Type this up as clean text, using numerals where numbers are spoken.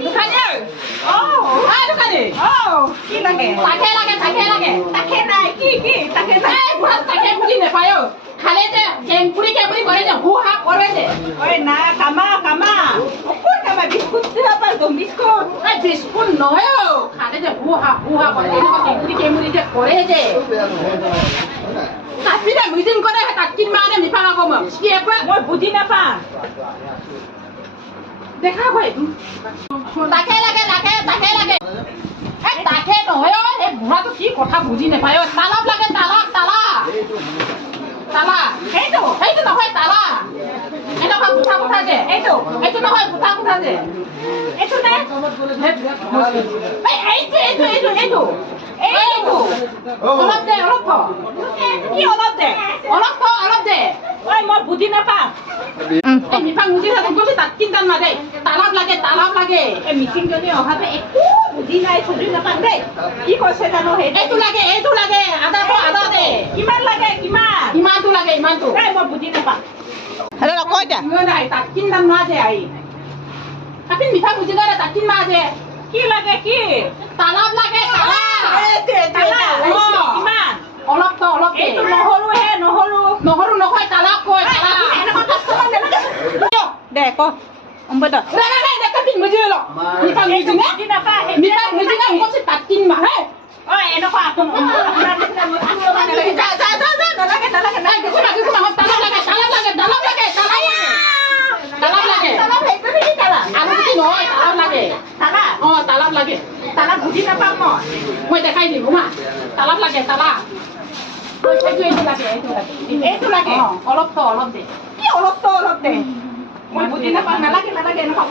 দোকানী দোকানী দোকানী কি লাগে তাকে লাগে তাকে নাই কি তাকে নাই তাকে বুজি নাপায় খালে যে কেম্পুৰি কৰে যে হুহা কৰে যে ঐ না কামা কোন কামা বিস্কুট দিবা পাৰ বিস্কুট বিস্কুট নহয় খালে যে হুহা কৰে এনেকুৱা কেম্পুৰি যে কৰে যে তাপিলে মিটিং কৰে তাক কিন মানে মিফা কম কি এপা মই বুজি নাপাওঁ দেখা হয় তাকে লাগে তাকে নহয় এই বুঢ়াটো কি কথা বুজি নাপায় তালাপ লাগে তালা সেইটো নহয় তালা এনেকুৱা কথা যে এইটো নহয় কথা যে এইটো নে এইটো অলপ দে কি অলপ দে ঐ মই বুজি নাপাওঁ এই মিফা বুজি নাপাওঁ তাক কিনতান মাদে তালাপ লাগে এই মিটিংজনী অহাতে একো বুজি নাই বুজি নাপাওঁ দেই কি কৈছে জানো এইটো লাগে আদা দে কিমান লাগে ইমানটো লাগে এই মই বুজি নাপাওঁ হেল্ল' নকয় এতিয়া নাই তাক কিনতান মাদে আহি আপুনি মিঠা বুজি গ'লে তাক কিন মাদে কি লাগে কি তালাপ লাগে তালা কিমান অলপ এইটো নহৰু নহয় তালাপ কয় দে ক অম্বদ নাই বুজি ল মিঠা বুজি না উকছে তাক কিন মা হে ঐ এনেকুৱা আপোনাৰ নালাগে নাই দেখো না তালাপ লাগে তালাপ সেইটো কি তালা আৰু কি নহয় তালাপ লাগে তালাপ বুজি নাপাওঁ মই দেখাই দিম মা তালাপ লাগে এইটো লাগে অলপ দে কি অলপ দে মই বুজি নাপাওঁ নালাগে এনেকুৱা